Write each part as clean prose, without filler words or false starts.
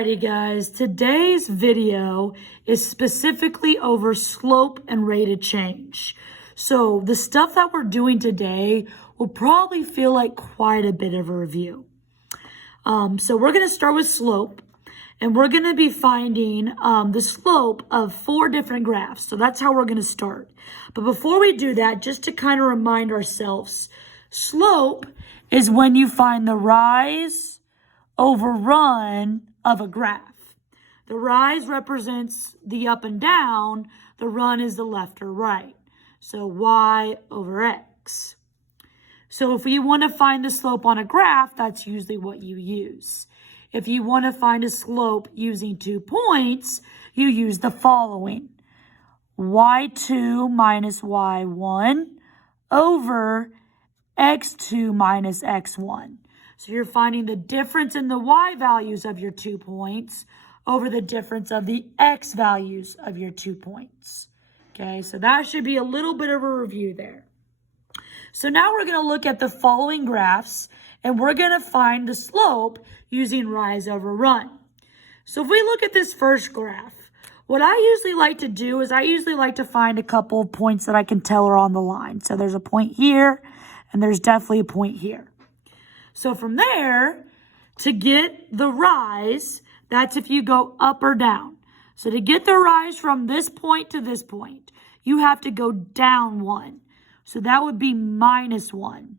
Alrighty guys, today's video is specifically over slope and rate of change. So the stuff that we're doing today will probably feel like quite a bit of a review. So we're going to start with slope, and we're going to be finding the slope of 4 different graphs. So that's how we're going to start. But before we do that, just to kind of remind ourselves, slope is when you find the rise over run of a graph. The rise represents the up and down, the run is the left or right. So y over x. So if you want to find the slope on a graph, that's usually what you use. If you want to find a slope using 2 points, you use the following. y2 minus y1 over x2 minus x1. So you're finding the difference in the y values of your 2 points over the difference of the x values of your 2 points. Okay, so that should be a little bit of a review there. So now we're going to look at the following graphs, and we're going to find the slope using rise over run. So if we look at this first graph, what I usually like to do is I usually like to find a couple of points that I can tell are on the line. So there's a point here, and there's definitely a point here. So from there, to get the rise, that's if you go up or down. So to get the rise from this point to this point, you have to go down 1. So that would be minus 1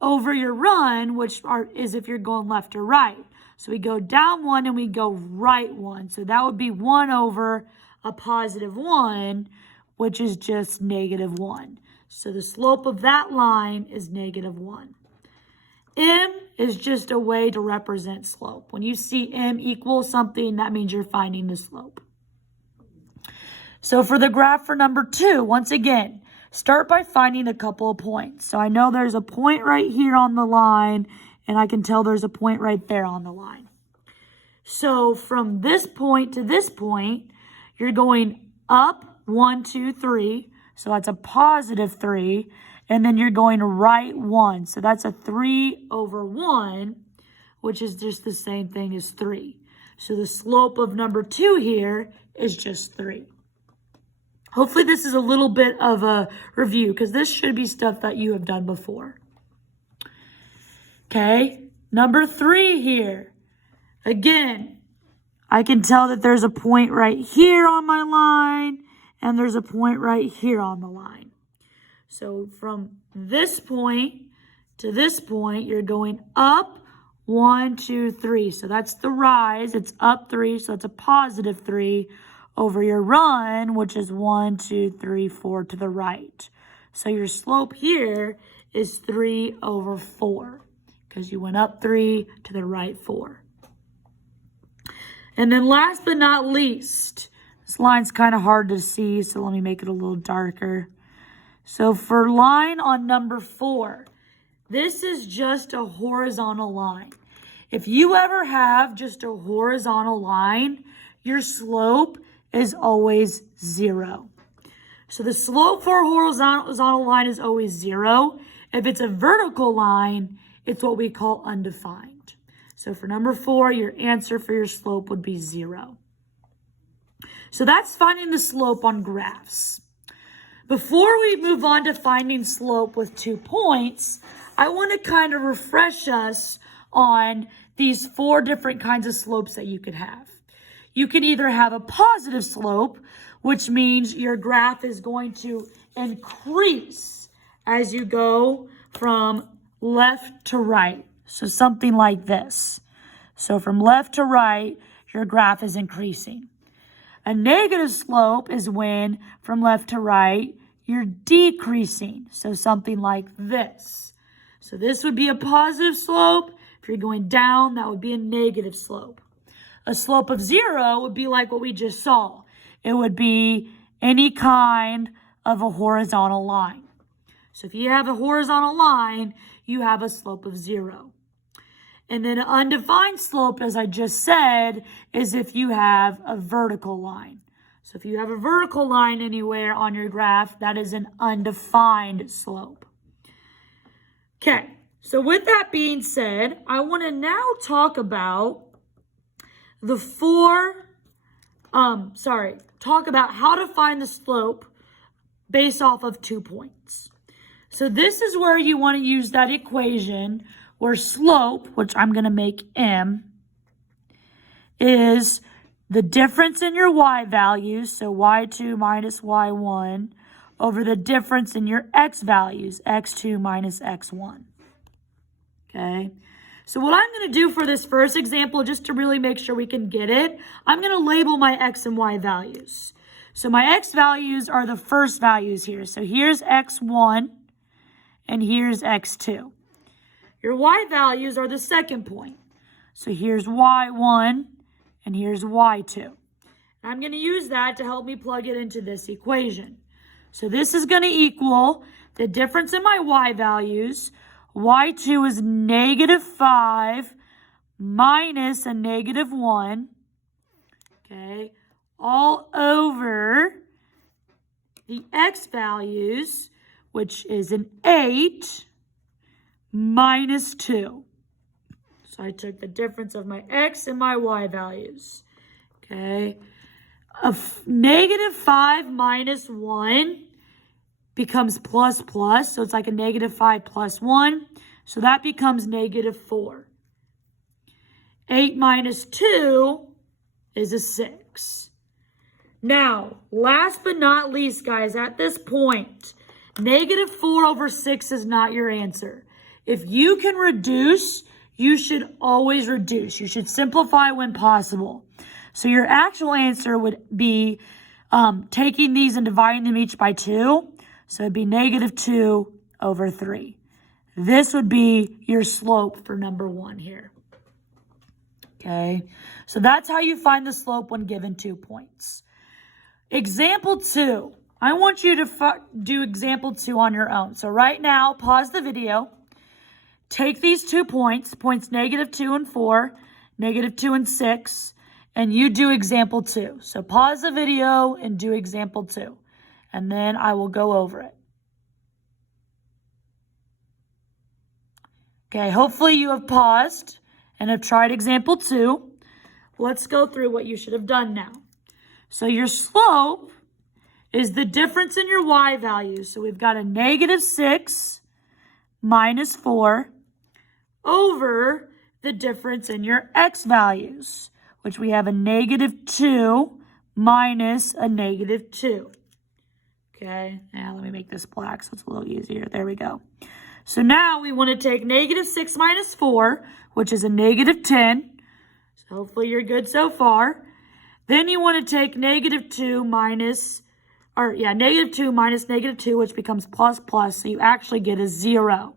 over your run, which is if you're going left or right. So we go down 1 and we go right 1. So that would be 1 over a positive 1, which is just negative 1. So the slope of that line is negative 1. M is just a way to represent slope. When you see M equal something, that means you're finding the slope. So for the graph for number 2, once again, start by finding a couple of points. So I know there's a point right here on the line, and I can tell there's a point right there on the line. So from this point to this point, you're going up 1, 2, 3. So that's a positive 3. And then you're going right 1. So that's a 3 over 1, which is just the same thing as 3. So the slope of number 2 here is just 3. Hopefully this is a little bit of a review, because this should be stuff that you have done before. Okay, number 3 here. Again, I can tell that there's a point right here on my line, and there's a point right here on the line. So from this point to this point, you're going up 1, 2, 3. So that's the rise. It's up 3, so that's a positive 3 over your run, which is 1, 2, 3, 4 to the right. So your slope here is 3 over 4 because you went up 3 to the right 4. And then last but not least, this line's kind of hard to see, so let me make it a little darker. So for line on number 4, this is just a horizontal line. If you ever have just a horizontal line, your slope is always 0. So the slope for a horizontal line is always 0. If it's a vertical line, it's what we call undefined. So for number 4, your answer for your slope would be 0. So that's finding the slope on graphs. Before we move on to finding slope with 2 points, I want to kind of refresh us on these 4 different kinds of slopes that you could have. You can either have a positive slope, which means your graph is going to increase as you go from left to right. So something like this. So from left to right, your graph is increasing. A negative slope is when from left to right, you're decreasing. So something like this. So this would be a positive slope. If you're going down, that would be a negative slope. A slope of 0 would be like what we just saw. It would be any kind of a horizontal line. So if you have a horizontal line, you have a slope of 0. And then an undefined slope, as I just said, is if you have a vertical line. So if you have a vertical line anywhere on your graph, that is an undefined slope. Okay, so with that being said, I want to now talk about talk about how to find the slope based off of 2 points. So this is where you want to use that equation where slope, which I'm going to make M, is the difference in your y values, so y2 minus y1, over the difference in your x values, x2 minus x1. Okay? So what I'm going to do for this first example, just to really make sure we can get it, I'm going to label my x and y values. So my x values are the first values here. So here's x1 and here's x2. Your y values are the second point. So here's y1 and here's y2. And I'm going to use that to help me plug it into this equation. So this is going to equal the difference in my y values. y2 is -5 minus a -1, okay, all over the x values, which is an 8 minus 2. So I took the difference of my x and my y values, okay. -5 minus 1 becomes plus, so it's like a -5 plus 1. So that becomes -4. 8 minus 2 is a 6. Now, last but not least, guys, at this point, -4 over 6 is not your answer. If you can reduce, you should always reduce. You should simplify when possible. So your actual answer would be taking these and dividing them each by 2. So it'd be -2 over 3. This would be your slope for number 1 here. Okay, so that's how you find the slope when given 2 points. Example 2. I want you to do example 2 on your own. So right now, pause the video. Take these 2 points, points -2 and 4, -2 and 6, and you do example 2. So pause the video and do example 2. And then I will go over it. Okay, hopefully you have paused and have tried example 2. Let's go through what you should have done now. So your slope is the difference in your y values. So we've got a -6 minus 4 over the difference in your x values, which we have a -2 minus a -2. Okay, now let me make this black so it's a little easier. There we go. So now we want to take -6 minus 4, which is a -10. So hopefully you're good so far. Then you want to take -2 minus -2, which becomes plus, so you actually get a 0.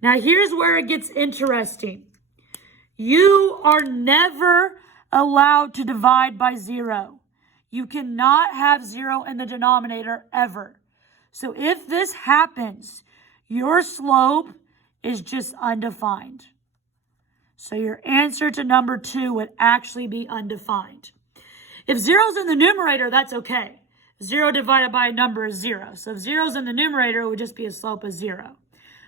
Now here's where it gets interesting. You are never allowed to divide by 0. You cannot have 0 in the denominator ever. So if this happens, your slope is just undefined. So your answer to number 2 would actually be undefined. If 0's in the numerator, that's okay. 0 divided by a number is 0. So if 0's in the numerator, it would just be a slope of 0.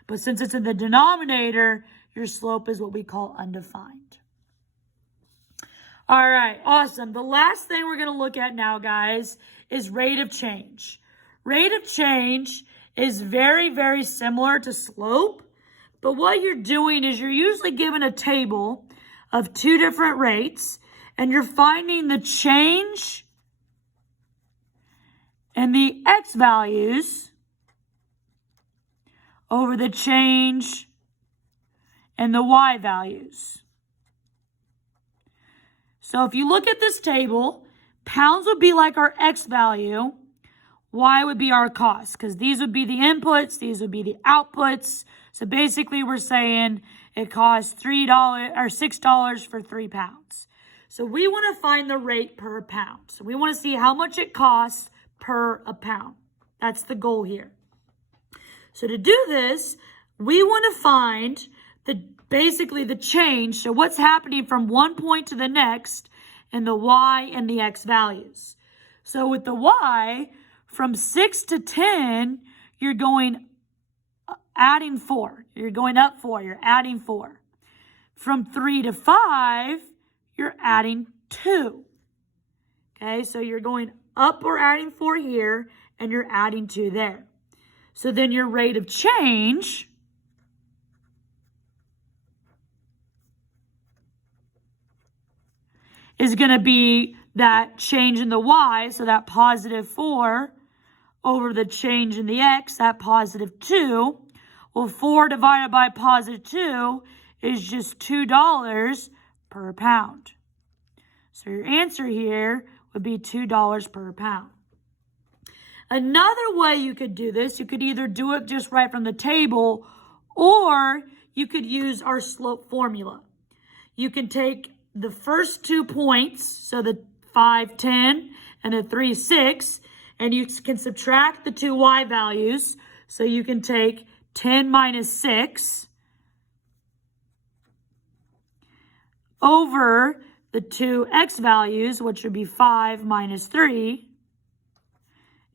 But since it's in the denominator, your slope is what we call undefined. All right, awesome. The last thing we're going to look at now, guys, is rate of change. Rate of change is very, very similar to slope, but what you're doing is you're usually given a table of 2 different rates, and you're finding the change in the x values over the change in the y values. So if you look at this table, pounds would be like our x value, y would be our cost, because these would be the inputs, these would be the outputs. So basically we're saying it costs $3 or $6 for 3 pounds. So we want to find the rate per pound. So we want to see how much it costs per a pound. That's the goal here. So to do this, we want to find basically the change. So what's happening from one point to the next in the y and the x values. So with the y, from 6 to 10, you're going adding 4. You're going up 4. You're adding 4. From 3 to 5, you're adding 2. Okay, so you're going up or adding 4 here, and you're adding 2 there. So then your rate of change is going to be that change in the y, so that positive 4, over the change in the x, that positive 2. Well, 4 divided by positive 2 is just $2 per pound. So your answer here would be $2 per pound. Another way you could do this, you could either do it just right from the table, or you could use our slope formula. You can take the first 2 points, so the 5, 10, and the 3, 6, and you can subtract the 2 y values. So you can take 10 minus 6 over the 2 x values, which would be 5 minus 3.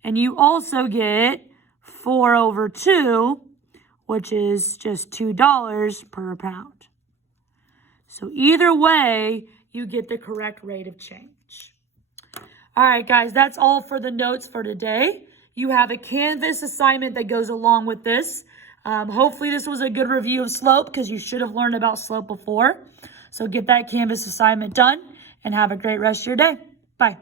And you also get 4 over 2, which is just $2 per pound. So either way, you get the correct rate of change. All right, guys, that's all for the notes for today. You have a Canvas assignment that goes along with this. Hopefully this was a good review of slope, because you should have learned about slope before. So get that Canvas assignment done and have a great rest of your day. Bye.